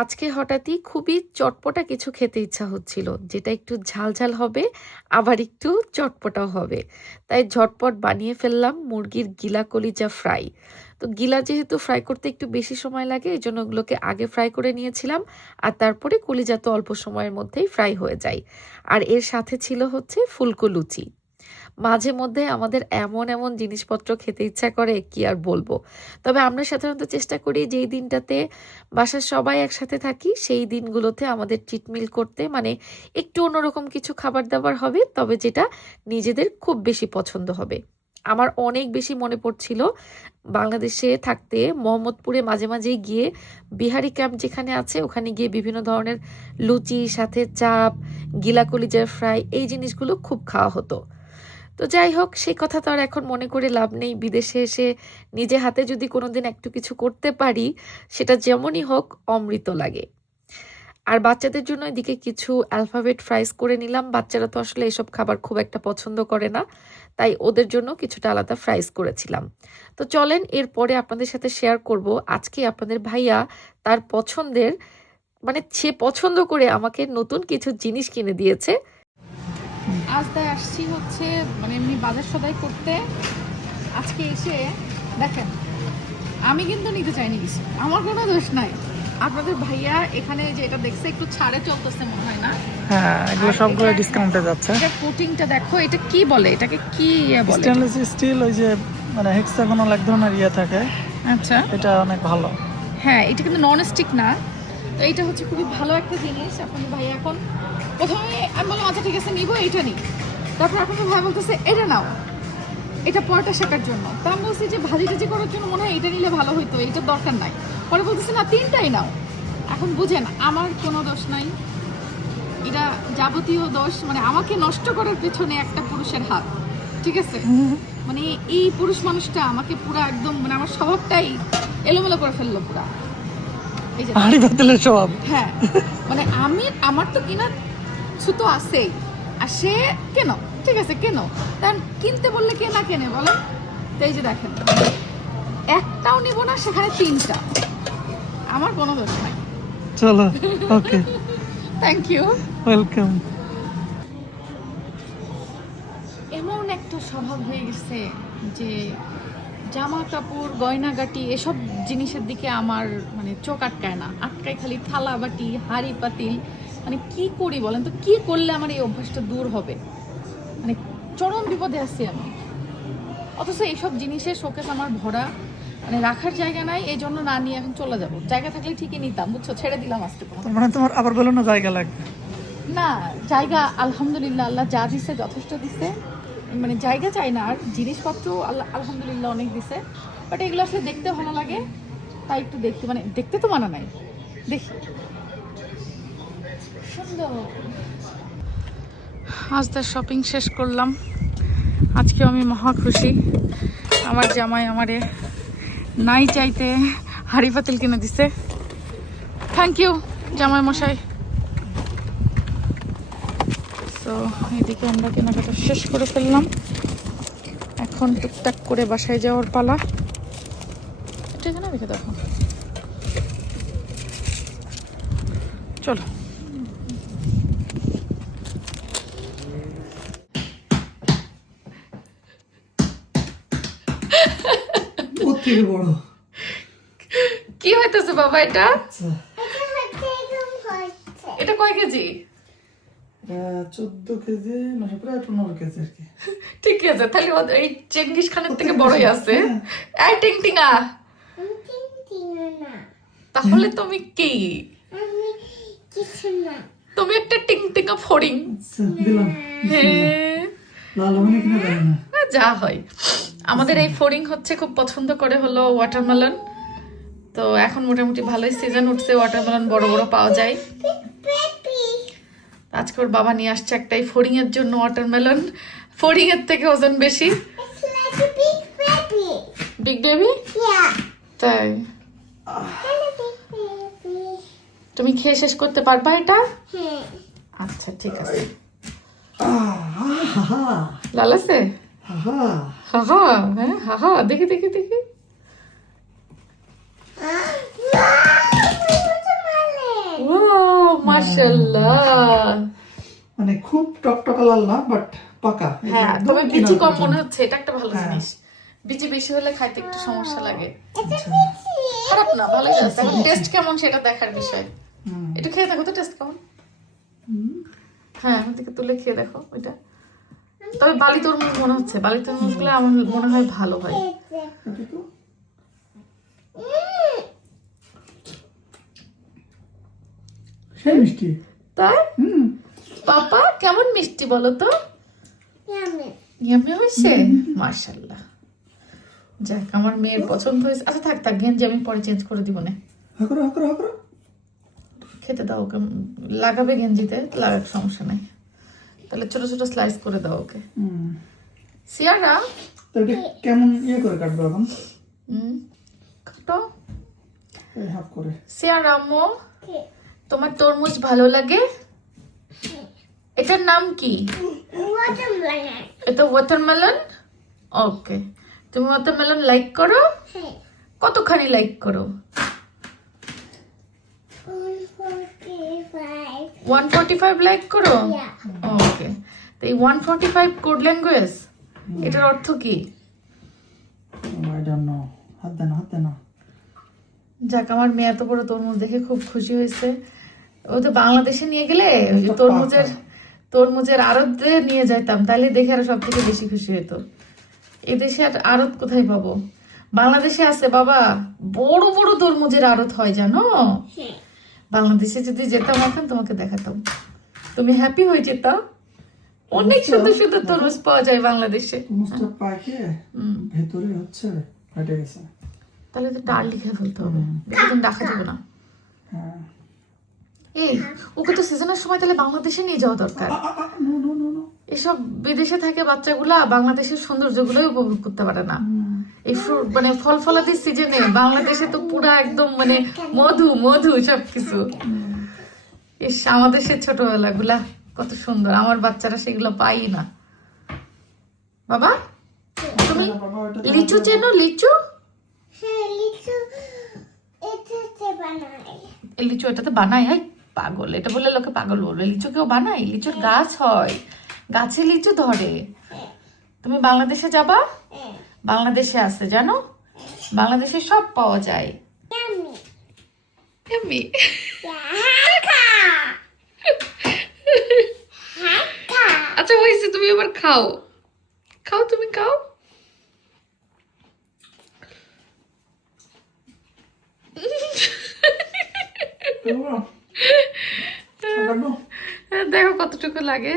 আজকে হঠাৎই খুবই চটপটা কিছু খেতে ইচ্ছা হচ্ছিল, যেটা একটু ঝাল ঝাল হবে, আবার একটু চটপটাও হবে। তাই ঝটপট বানিয়ে ফেললাম মুরগির গিলা কলিজা ফ্রাই। তো গিলা যেহেতু ফ্রাই করতে একটু বেশি সময় লাগে, এই জন্য ওগুলোকে আগে ফ্রাই করে নিয়েছিলাম, আর তারপরে কলিজা তো অল্প সময়ের মধ্যেই ফ্রাই হয়ে যায়। আর এর সাথে ছিল হচ্ছে ফুলকো লুচি। মাঝে মধ্যে আমাদের এমন এমন জিনিসপত্র খেতে ইচ্ছা করে, কি আর বলবো। তবে আমরা সাধারণত চেষ্টা করি যেই দিনটাতে বাসার সবাই একসাথে থাকি সেই দিনগুলোতে আমাদের চিট মিল করতে, মানে একটু অন্যরকম কিছু খাবার দাবার হবে, তবে যেটা নিজেদের খুব বেশি পছন্দ হবে। আমার অনেক বেশি মনে পড়ছিল বাংলাদেশে থাকতে মোহাম্মদপুরে মাঝে মাঝেই গিয়ে বিহারি ক্যাম্প যেখানে আছে ওখানে গিয়ে বিভিন্ন ধরনের লুচি, সাথে চাপ, গিলা কলিজার ফ্রাই, এই জিনিসগুলো খুব খাওয়া হতো। তো যাই হোক, সেই কথা তো আর এখন মনে করে লাভ নেই। বিদেশে এসে নিজে হাতে যদি কোনোদিন একটু কিছু করতে পারি, সেটা যেমনই হোক অমৃত লাগে। আর বাচ্চাদের জন্য এদিকে কিছু অ্যালফাবেট ফ্রাইস করে নিলাম। বাচ্চারা তো আসলে এসব খাবার খুব একটা পছন্দ করে না, তাই ওদের জন্য কিছুটা আলাদা ফ্রাইস করেছিলাম। তো চলেন এরপরে আপনাদের সাথে শেয়ার করব আজকে আপনাদের ভাইয়া তার পছন্দের, মানে সে পছন্দ করে আমাকে নতুন কিছু জিনিস কিনে দিয়েছে। আজ তাই আসছি হচ্ছে মানে এমনি বাজার সদাই করতে। আজকে এসে দেখেন, আমি কিন্তু নিতে চাইনি কিছু, আমার কোনো দোষ নাই। আপনাদের ভাইয়া এখানে যে এটা দেখছে একটু ছাড়ে চলতেছে মনে হয় না? হ্যাঁ, এগুলো সবগুলো ডিসকাউন্টে যাচ্ছে। এটা কোটিংটা দেখো, এটা কি বলে, এটাকে কি বলে? স্টেনলেস স্টিল, ওই যে মানে হেক্সাগোনাল এক ধরনের থাকে। আচ্ছা, এটা অনেক ভালো। হ্যাঁ, এটা কিন্তু নন স্টিক না। তো এইটা হচ্ছে খুবই ভালো একটা জিনিস। আপনাদের ভাইয়া এখন প্রথমে আমি বললাম আচ্ছা ঠিক আছে নিবো, এইটা নিই। তারপর আপনাদের ভাই বলতেছে এটা নাও, এটা পরোটা শেখার জন্য। তা আমি বলছি যে ভাজি টাজি করার জন্য মনে হয় এটা নিলে ভালো হইতো, এইটার দরকার নাই। পরে বলতেছে না তিনটাই নাও। এখন বুঝেন আমার কোনো দোষ নাই, এটা যাবতীয় দোষ মানে আমাকে নষ্ট করার পেছনে একটা পুরুষের হাত, ঠিক আছে? মানে এই পুরুষ মানুষটা আমাকে পুরো একদম মানে আমার স্বভাবটাই এলোমেলো করে ফেললো পুরা। এই যে হাড়ি পাতিলের স্বভাব। হ্যাঁ, মানে আমার তো কিনা ছুতো আছেই, আর সে কেন, ঠিক আছে কেন, তার কিনতে বললে কে না কেনে বলেন? তো এই যে দেখেন, একটাও নিব না, সেখানে তিনটা। আমার কোনো দোষ নাই। চলো, ওকে, থ্যাংক ইউ, ওয়েলকাম। এমন একটা স্বভাব হয়ে গেছে যে জামা কাপড় গয়নাগাটি এসব জিনিসের দিকে আমার মানে চোখ আটকায় না, আটকায় খালি থালা বাটি হাঁড়ি পাতিল। মানে কি করি বলেন তো, কি করলে আমার এই অভ্যাসটা দূর হবে? মানে চরম বিপদে আছি আমি। অথচ এইসব জিনিসের শোকেস আমার ভরা, মানে রাখার জায়গা নাই, এই জন্য না নিয়ে এখন চলে যাব। জায়গা থাকলে ঠিকই নিতাম, বুঝছো, ছেড়ে দিলাম আজকে। তার মানে তোমার আবার বলো না জায়গা লাগবে? না, জায়গা আলহামদুলিল্লাহ আল্লাহ যা দিছে যথেষ্ট দিছে। মানে জায়গা চাই না, আর জিনিসপত্র আল্লাহ আলহামদুলিল্লাহ অনেক দিছে। বাট এগুলো আসলে দেখতে ভালো লাগে, তাই একটু দেখি, মানে দেখতে তো মানা নাই, দেখি। সুন্দর। আজ তার শপিং শেষ করলাম। আজকেও আমি মহা খুশি, আমার জামাই আমারে নাই চাইতে হাঁড়ি পাতিল কিনে দিছে। থ্যাংক ইউ জামাই মশাই। তো এদিকে আমরা কেনাকাটা শেষ করে ফেললাম, এখন টুকটাক করে বাসায় যাওয়ার পালা। এটা এখানে রেখে দেখো, চলো। বড় কি হইতেছে বাবা এটা? এটা কয় কেজি? 14 কেজি না, প্রায় 15 কেজি আর কি। ঠিক আছে, তাহলে এই চেঙ্গিস খানের থেকে বড়ই আছে। এই টিংটিঙা, তাহলে তুমি কি? তুমি একটা টিংটিঙা ফড়িং। দিলাম। যা হয়, আমাদের এই ফড়িং হচ্ছে খুব পছন্দ করে হলো ওয়াটারমেলন। তো এখন মোটামুটি ভালোই সিজন উঠছে, ওয়াটারমেলন বড় বড় পাওয়া যায়। আজকে ওর বাবা নিয়ে আসছে একটাই ফড়িং এর জন্য ওয়াটারমেলন। ফড়িং এর থেকে ওজন বেশি। Big baby? তাই তুমি খেয়ে শেষ করতে পারবা এটা? আচ্ছা ঠিক আছে। লালাসে হাহা, হ্যাঁ হাহা, দেখি দেখি দেখি। মাশাআল্লাহ। মানে খুব টকটকা লাল না, বাট পাকা। হ্যাঁ, একদম তবে কিনার বিচি কম পর্যন্ত। মনে হচ্ছে, এটা একটা ভালো হ্যাঁ। জিনিস। বিচি বেশি হলে খাইতে একটু সমস্যা লাগে। আচ্ছা। খারাপ না, ভালোই আছে। এখন টেস্ট কেমন সেটা দেখার বিষয়। হুম। একটু খেয়ে দেখো তো টেস্ট কেমন। হ্যাঁ, আমার থেকে তুলে খেয়ে দেখো ওইটা। তবে বালি তরমুজ মনে হচ্ছে, বালি তরমুজ গুলো আমার মনে হয় ভালো হয়। এটা তো সেই মিষ্টি। তাই হুম। পাপা কেমন মিষ্টি বলো তো? ইয়ামি হয়েছে, মাশাআল্লাহ। যাক, আমার মেয়ের পছন্দ হয়েছে। আচ্ছা থাক থাক, গেঞ্জি আমি পরে চেঞ্জ করে দিব না। হাকরো হাকরো হাকরো। খেতে দাও ওকে, লাগাবে গেঞ্জিতে, লাগাক, সমস্যা নাই। তাহলে ছোট ছোট স্লাইস করে দাও ওকে। হুম। সিয়ারা, তো এটা কেমন করে কাটবো এখন? কাটো। এই হাফ করে। সিয়ারা আম্মু, তোমার তরমুজ ভালো লাগে? এটার নাম কি? এটা ওয়াটারমেলন। ওকে, তুমি ওয়াটারমেলন লাইক করো? কতখানি লাইক করো? 145 লাইক করো? ওকে, তো এই 145 কোড ল্যাঙ্গুয়েজ, এটার অর্থ কি? I don't know. হাত দেন, হাত দেন। যাক, আমার মেয়ে এত বড় তরমুজ দেখে খুব খুশি হয়েছে। ও তো বাংলাদেশে নিয়ে গেলে ওই যে তরমুজের আড়তে নিয়ে যাইতাম, তাহলে দেখে আরো সব থেকে বেশি খুশি হতো। এদেশে আর আড়ত কোথায় পাবো? বাংলাদেশে আছে বাবা, বড় বড় তরমুজের আড়ত হয় জানো। বাংলাদেশে যদি যেতাম এখন তোমাকে দেখাতাম, তুমি হ্যাপি হয়ে যেতাম। অনেক সুন্দর সুন্দর তরমুজ পাওয়া যায় বাংলাদেশে। তরমুজটা পাকে ভেতরে হচ্ছে ফেটে গেছে। তাহলে তো টার লিখে ফেলতে হবে, বেশি দিন রাখা যাবে না। হ্যাঁ। এই, ওকে তো সিজনের সময় তাহলে বাংলাদেশে নিয়ে যাওয়া দরকার। No no no no. এসব বিদেশে থাকে বাচ্চাগুলা বাংলাদেশের সৌন্দর্যগুলোই উপভোগ করতে পারে না। এই ফ্রুট মানে ফল ফলাদির সিজনে বাংলাদেশে তো পুরা একদম মানে মধু মধু সবকিছু। ইস, আমাদের সে ছোটবেলা গুলা কত সুন্দর, আমার বাচ্চারা সেগুলো পাই না। বাবা, তুমি লিচু চেনো? লিচু, এই লিচু এটাতে বানায়? হয় পাগল, এটা বললে লোকে পাগল বলবে। লিচু কেউ বানায়? লিচুর গাছ হয়, গাছে লিচু ধরে। তুমি বাংলাদেশে যাবা, বাংলাদেশে আছে জানো, বাংলাদেশে সব পাওয়া যায়। এমনি আচ্ছা হয়েছে, তুমি এবার খাও, খাও তুমি খাও। দেখো কতটুকু লাগে।